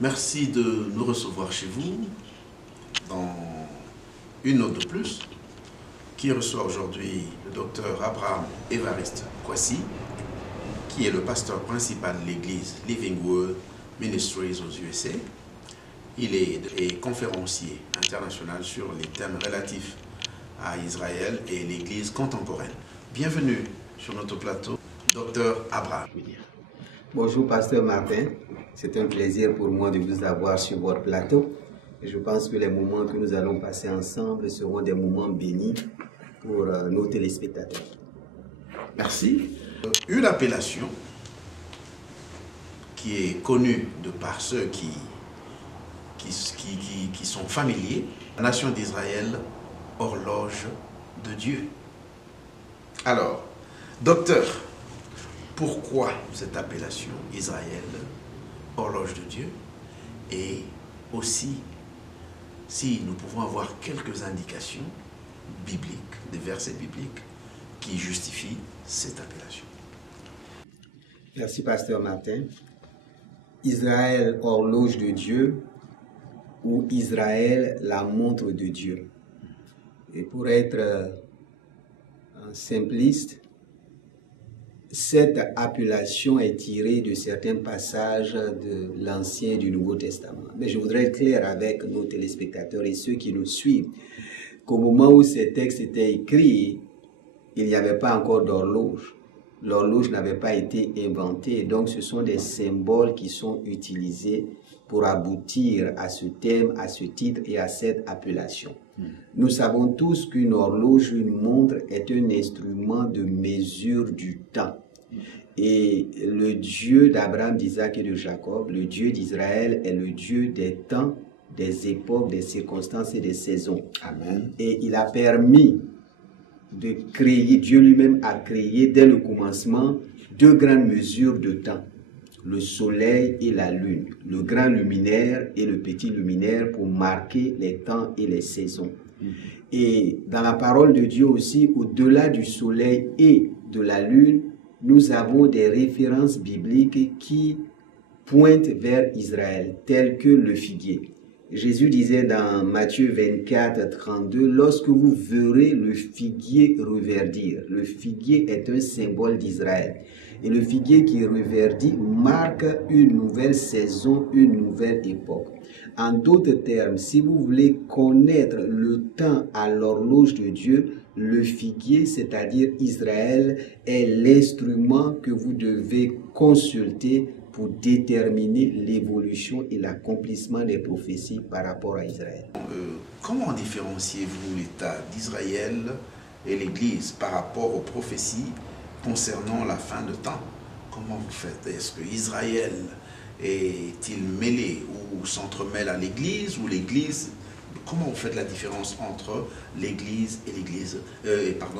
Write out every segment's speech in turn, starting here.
Merci de nous recevoir chez vous dans une note de plus qui reçoit aujourd'hui le docteur Abraham Évariste Kwasi, qui est le pasteur principal de l'église Living Word Ministries aux USA. Il est conférencier international sur les thèmes relatifs à Israël et l'église contemporaine. Bienvenue sur notre plateau, docteur Abraham. Bonjour, pasteur Martin. C'est un plaisir pour moi de vous avoir sur votre plateau. Et je pense que les moments que nous allons passer ensemble seront des moments bénis pour nos téléspectateurs. Merci. Une appellation qui est connue de par ceux qui sont familiers, la nation d'Israël, horloge de Dieu. Alors, docteur, pourquoi cette appellation Israël, horloge de Dieu? Et aussi, si nous pouvons avoir quelques indications bibliques, des versets bibliques qui justifient cette appellation. Merci, pasteur Martin. Israël, horloge de Dieu, ou Israël, la montre de Dieu. Et pour être simpliste, cette appellation est tirée de certains passages de l'Ancien et du Nouveau Testament. Mais je voudrais être clair avec nos téléspectateurs et ceux qui nous suivent qu'au moment où ces textes étaient écrits, il n'y avait pas encore d'horloge. L'horloge n'avait pas été inventée. Donc ce sont des symboles qui sont utilisés pour aboutir à ce thème, à ce titre et à cette appellation. Nous savons tous qu'une horloge, une montre est un instrument de mesure du temps. Et le Dieu d'Abraham, d'Isaac et de Jacob, le Dieu d'Israël est le Dieu des temps, des époques, des circonstances et des saisons. Amen. Et il a permis de créer, Dieu lui-même a créé dès le commencement deux grandes mesures de temps. Le soleil et la lune, le grand luminaire et le petit luminaire pour marquer les temps et les saisons. Et dans la parole de Dieu aussi, au-delà du soleil et de la lune, nous avons des références bibliques qui pointent vers Israël, telles que le figuier. Jésus disait dans Matthieu 24, 32, « Lorsque vous verrez le figuier reverdir », le figuier est un symbole d'Israël. Et le figuier qui reverdit marque une nouvelle saison, une nouvelle époque. En d'autres termes, si vous voulez connaître le temps à l'horloge de Dieu, le figuier, c'est-à-dire Israël, est l'instrument que vous devez consulter pour déterminer l'évolution et l'accomplissement des prophéties par rapport à Israël. Comment différenciez-vous l'état d'Israël et l'Église par rapport aux prophéties concernant la fin de temps? Comment vous faites? Est-ce que Israël est-il mêlé ou s'entremêle à l'Église, ou l'Église? Comment vous faites la différence entre l'Église et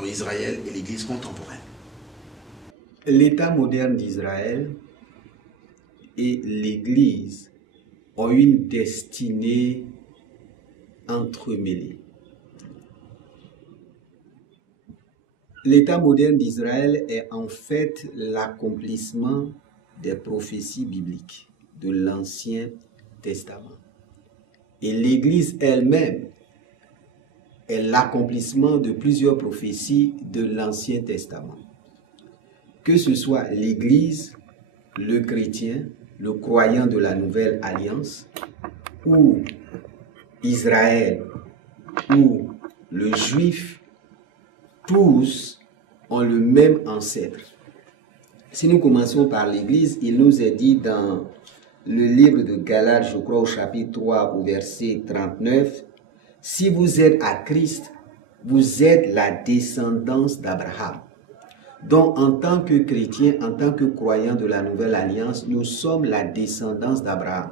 Israël et l'Église contemporaine? L'État moderne d'Israël et l'Église ont une destinée entremêlée. L'État moderne d'Israël est en fait l'accomplissement des prophéties bibliques de l'Ancien Testament. Et l'Église elle-même est l'accomplissement de plusieurs prophéties de l'Ancien Testament. Que ce soit l'Église, le chrétien, le croyant de la Nouvelle Alliance, ou Israël, ou le juif, tous ont le même ancêtre. Si nous commençons par l'Église, il nous est dit dans le livre de Galates, je crois au chapitre 3, au verset 39, « Si vous êtes à Christ, vous êtes la descendance d'Abraham. » Donc, en tant que chrétien, en tant que croyant de la Nouvelle Alliance, nous sommes la descendance d'Abraham.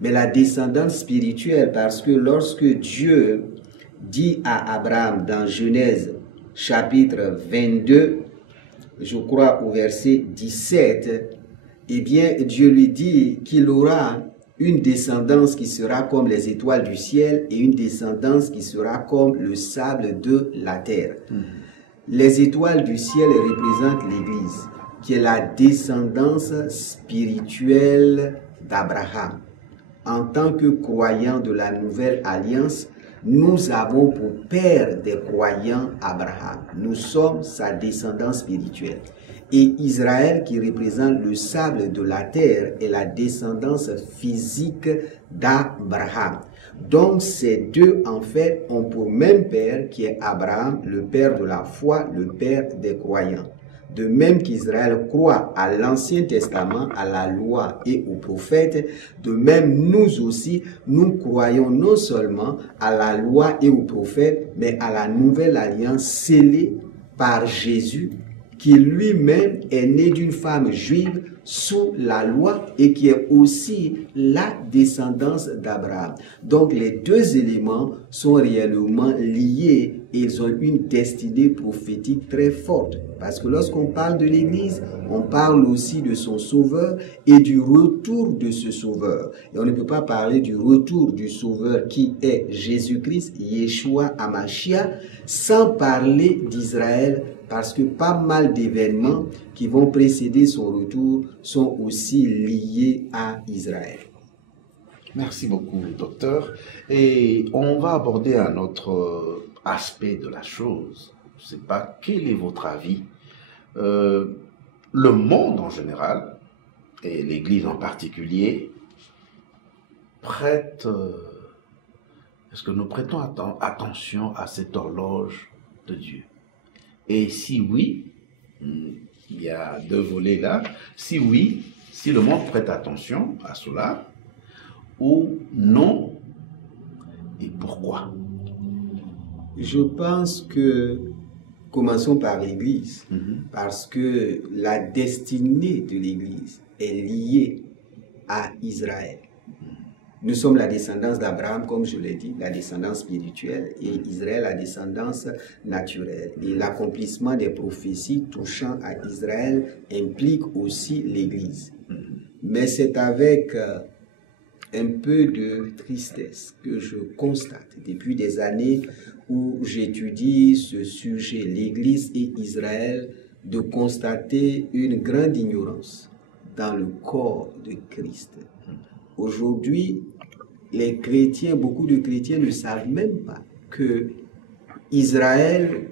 Mais la descendance spirituelle, parce que lorsque Dieu dit à Abraham dans Genèse chapitre 22, je crois au verset 17, eh bien Dieu lui dit qu'il aura une descendance qui sera comme les étoiles du ciel et une descendance qui sera comme le sable de la terre. Les étoiles du ciel représentent l'Église, qui est la descendance spirituelle d'Abraham. en tant que croyants de la nouvelle alliance, nous avons pour père des croyants Abraham. Nous sommes sa descendance spirituelle. Et Israël, qui représente le sable de la terre, est la descendance physique d'Abraham. Donc ces deux, en fait, ont pour même père qui est Abraham, le père de la foi, le père des croyants. De même qu'Israël croit à l'Ancien Testament, à la loi et aux prophètes, de même nous aussi, nous croyons non seulement à la loi et aux prophètes, mais à la nouvelle alliance scellée par Jésus, qui lui-même est né d'une femme juive sous la loi et qui est aussi la descendance d'Abraham. Donc les deux éléments sont réellement liés et ils ont une destinée prophétique très forte. Parce que lorsqu'on parle de l'Église, on parle aussi de son Sauveur et du retour de ce Sauveur. Et on ne peut pas parler du retour du Sauveur qui est Jésus-Christ, Yeshua HaMashiach, sans parler d'Israël, parce que pas mal d'événements qui vont précéder son retour sont aussi liés à Israël. Merci beaucoup, docteur. Et on va aborder un autre aspect de la chose. Je ne sais pas, quel est votre avis? Le monde en général, et l'Église en particulier, est-ce que nous prêtons attention à cette horloge de Dieu? Et si oui, il y a deux volets là, si oui, si le monde prête attention à cela, ou non, et pourquoi? Je pense que, commençons par l'Église, parce que la destinée de l'Église est liée à Israël. Nous sommes la descendance d'Abraham, comme je l'ai dit, la descendance spirituelle, et Israël, la descendance naturelle. Et l'accomplissement des prophéties touchant à Israël implique aussi l'Église. Mais c'est avec un peu de tristesse que je constate depuis des années où j'étudie ce sujet, l'Église et Israël, de constater une grande ignorance dans le corps de Christ. Aujourd'hui, les chrétiens, beaucoup de chrétiens ne savent même pas que Israël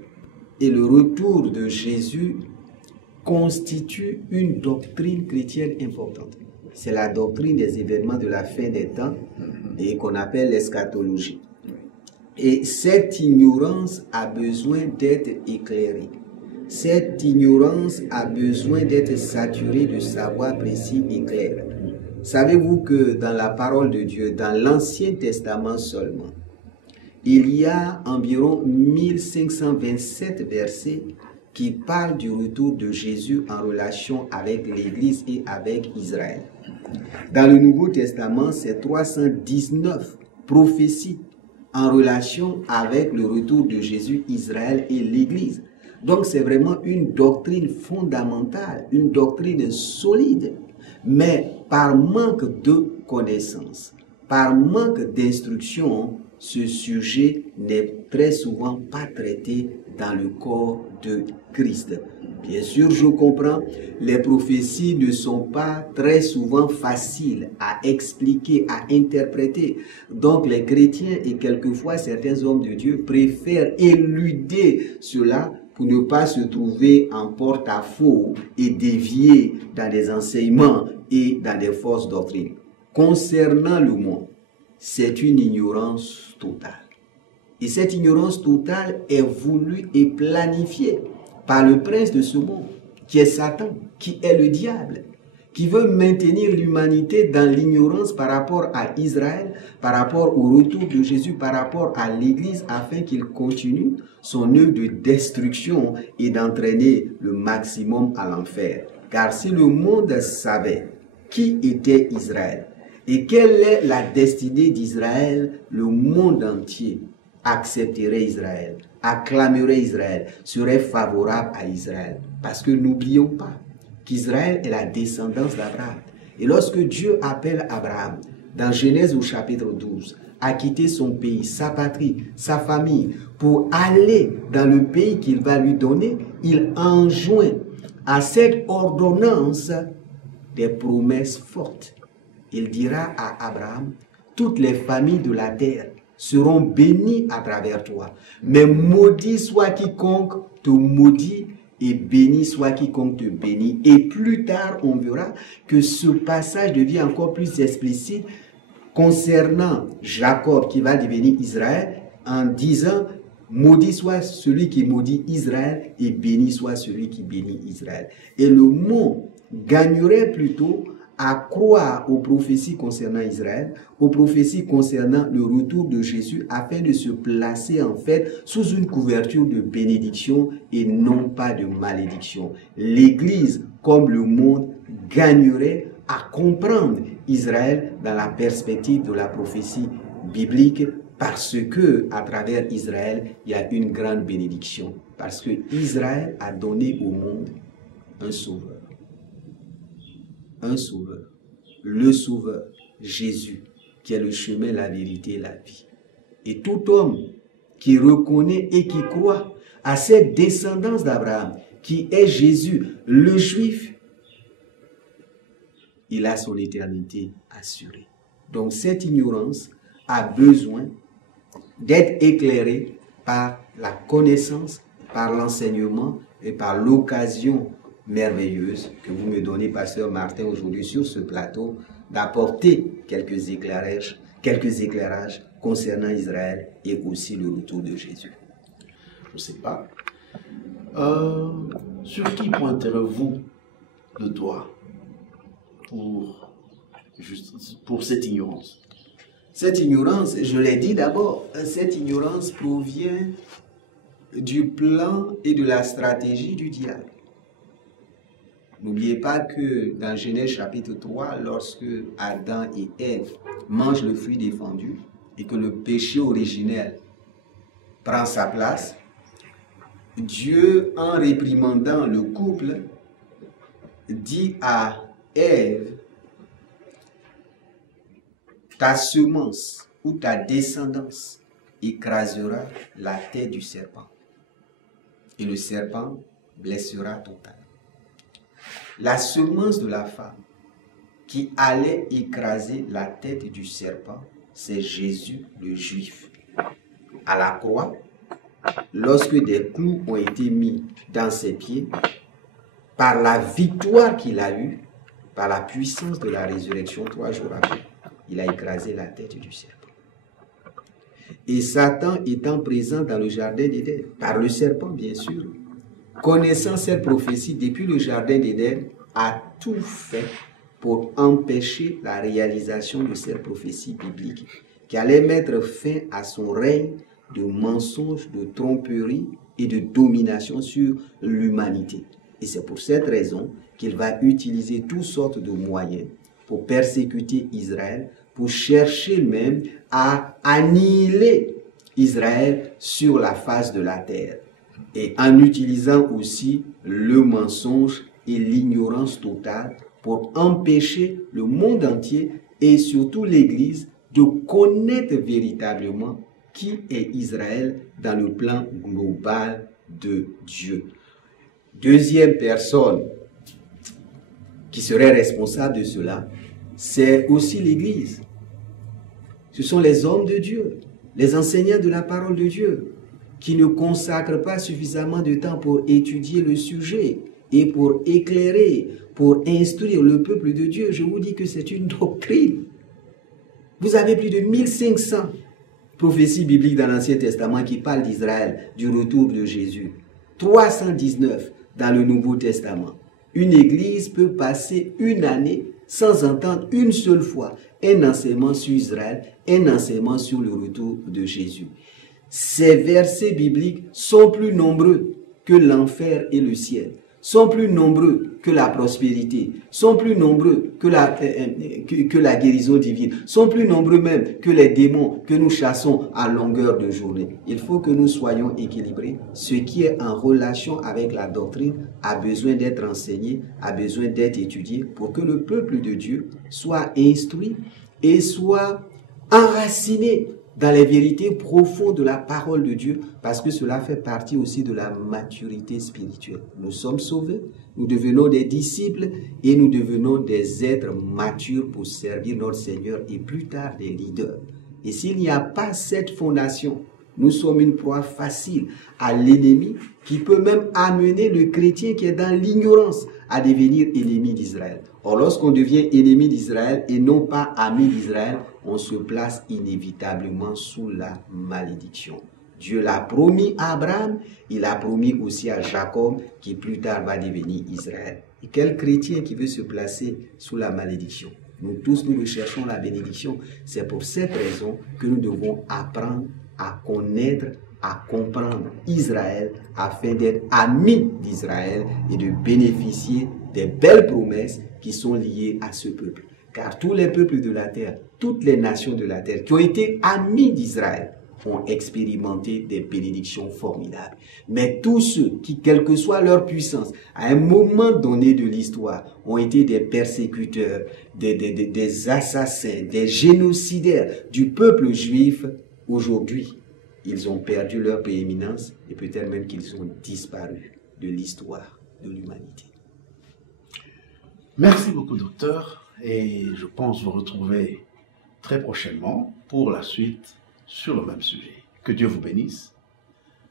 et le retour de Jésus constituent une doctrine chrétienne importante. C'est la doctrine des événements de la fin des temps et qu'on appelle l'eschatologie. Et cette ignorance a besoin d'être éclairée. Cette ignorance a besoin d'être saturée de savoir précis et clair. Savez-vous que dans la parole de Dieu, dans l'Ancien Testament seulement, il y a environ 1527 versets qui parlent du retour de Jésus en relation avec l'Église et avec Israël. Dans le Nouveau Testament, c'est 319 prophéties en relation avec le retour de Jésus, Israël et l'Église. Donc c'est vraiment une doctrine fondamentale, une doctrine solide. Mais par manque de connaissances, par manque d'instruction, ce sujet n'est très souvent pas traité dans le corps de Christ. Bien sûr, je comprends, les prophéties ne sont pas très souvent faciles à expliquer, à interpréter. Donc les chrétiens et quelquefois certains hommes de Dieu préfèrent éluder cela pour ne pas se trouver en porte-à-faux et dévier dans des enseignements et dans des fausses doctrines. Concernant le monde, c'est une ignorance totale. Et cette ignorance totale est voulue et planifiée par le prince de ce monde, qui est Satan, qui est le diable, qui veut maintenir l'humanité dans l'ignorance par rapport à Israël, par rapport au retour de Jésus, par rapport à l'Église, afin qu'il continue son œuvre de destruction et d'entraîner le maximum à l'enfer. Car si le monde savait qui était Israël et quelle est la destinée d'Israël, le monde entier accepterait Israël, acclamerait Israël, serait favorable à Israël. Parce que n'oublions pas qu'Israël est la descendance d'Abraham. Et lorsque Dieu appelle Abraham, dans Genèse au chapitre 12, à quitter son pays, sa patrie, sa famille, pour aller dans le pays qu'il va lui donner, il enjoint à cette ordonnance des promesses fortes. il dira à Abraham, toutes les familles de la terre seront bénies à travers toi. Mais maudit soit quiconque te maudit et béni soit quiconque te bénit. Et plus tard, on verra que ce passage devient encore plus explicite concernant Jacob qui va devenir Israël en disant maudit soit celui qui maudit Israël et béni soit celui qui bénit Israël. Et le mot gagnerait plutôt à croire aux prophéties concernant Israël, aux prophéties concernant le retour de Jésus, afin de se placer en fait sous une couverture de bénédiction et non pas de malédiction. L'Église, comme le monde, gagnerait à comprendre Israël dans la perspective de la prophétie biblique, parce que à travers Israël, il y a une grande bénédiction. Parce que Israël a donné au monde un sauveur. Un sauveur, le sauveur, Jésus, qui est le chemin, la vérité et la vie. Et tout homme qui reconnaît et qui croit à cette descendance d'Abraham, qui est Jésus, le juif, il a son éternité assurée. Donc cette ignorance a besoin d'être éclairée par la connaissance, par l'enseignement et par l'occasion merveilleuse que vous me donnez, pasteur Martin, aujourd'hui sur ce plateau, d'apporter quelques éclairages concernant Israël et aussi le retour de Jésus. Je ne sais pas. Sur qui pointerez-vous le doigt pour cette ignorance? Cette ignorance, je l'ai dit d'abord, cette ignorance provient du plan et de la stratégie du diable. N'oubliez pas que dans Genèse chapitre 3, lorsque Adam et Ève mangent le fruit défendu et que le péché originel prend sa place, Dieu, en réprimandant le couple, dit à Ève, ta semence ou ta descendance écrasera la tête du serpent et le serpent blessera ton talon. La semence de la femme qui allait écraser la tête du serpent, c'est Jésus le juif. À la croix, lorsque des clous ont été mis dans ses pieds, par la victoire qu'il a eue, par la puissance de la résurrection 3 jours après, il a écrasé la tête du serpent. Et Satan étant présent dans le jardin d'Éden, par le serpent bien sûr, connaissant cette prophétie depuis le jardin d'Éden, a tout fait pour empêcher la réalisation de cette prophétie biblique qui allait mettre fin à son règne de mensonges, de tromperie et de domination sur l'humanité. Et c'est pour cette raison qu'il va utiliser toutes sortes de moyens pour persécuter Israël, pour chercher même à annihiler Israël sur la face de la terre. Et en utilisant aussi le mensonge et l'ignorance totale pour empêcher le monde entier et surtout l'Église de connaître véritablement qui est Israël dans le plan global de Dieu. Deuxième personne qui serait responsable de cela, c'est aussi l'Église. Ce sont les hommes de Dieu, les enseignants de la parole de Dieu, qui ne consacrent pas suffisamment de temps pour étudier le sujet et pour éclairer, pour instruire le peuple de Dieu. Je vous dis que c'est une doctrine. Vous avez plus de 1500 prophéties bibliques dans l'Ancien Testament qui parlent d'Israël, du retour de Jésus. 319 dans le Nouveau Testament. Une église peut passer une année sans entendre une seule fois un enseignement sur Israël, un enseignement sur le retour de Jésus. Ces versets bibliques sont plus nombreux que l'enfer et le ciel, sont plus nombreux que la prospérité, sont plus nombreux que la guérison divine, sont plus nombreux même que les démons que nous chassons à longueur de journée. Il faut que nous soyons équilibrés. Ce qui est en relation avec la doctrine a besoin d'être enseigné, a besoin d'être étudié pour que le peuple de Dieu soit instruit et soit enraciné dans les vérités profondes de la parole de Dieu, parce que cela fait partie aussi de la maturité spirituelle. Nous sommes sauvés, nous devenons des disciples et nous devenons des êtres matures pour servir notre Seigneur et plus tard des leaders. Et s'il n'y a pas cette fondation, nous sommes une proie facile à l'ennemi qui peut même amener le chrétien qui est dans l'ignorance à devenir ennemi d'Israël. Or, lorsqu'on devient ennemi d'Israël et non pas ami d'Israël, on se place inévitablement sous la malédiction. Dieu l'a promis à Abraham, il a promis aussi à Jacob qui plus tard va devenir Israël. Et quel chrétien qui veut se placer sous la malédiction? Nous tous, nous recherchons la bénédiction. C'est pour cette raison que nous devons apprendre à connaître, à comprendre Israël afin d'être amis d'Israël et de bénéficier des belles promesses qui sont liées à ce peuple. Car tous les peuples de la terre, toutes les nations de la terre qui ont été amis d'Israël ont expérimenté des bénédictions formidables. Mais tous ceux qui, quelle que soit leur puissance, à un moment donné de l'histoire, ont été des persécuteurs, des assassins, des génocidaires du peuple juif, aujourd'hui, ils ont perdu leur prééminence et peut-être même qu'ils ont disparu de l'histoire de l'humanité. Merci beaucoup, docteur. Et je pense vous retrouver très prochainement pour la suite sur le même sujet. Que Dieu vous bénisse.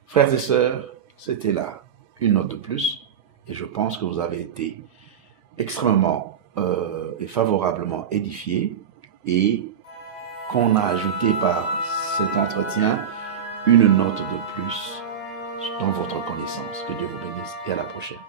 Frères et sœurs, c'était là une note de plus. Et je pense que vous avez été extrêmement et favorablement édifiés et qu'on a ajouté par cet entretien une note de plus dans votre connaissance. Que Dieu vous bénisse et à la prochaine.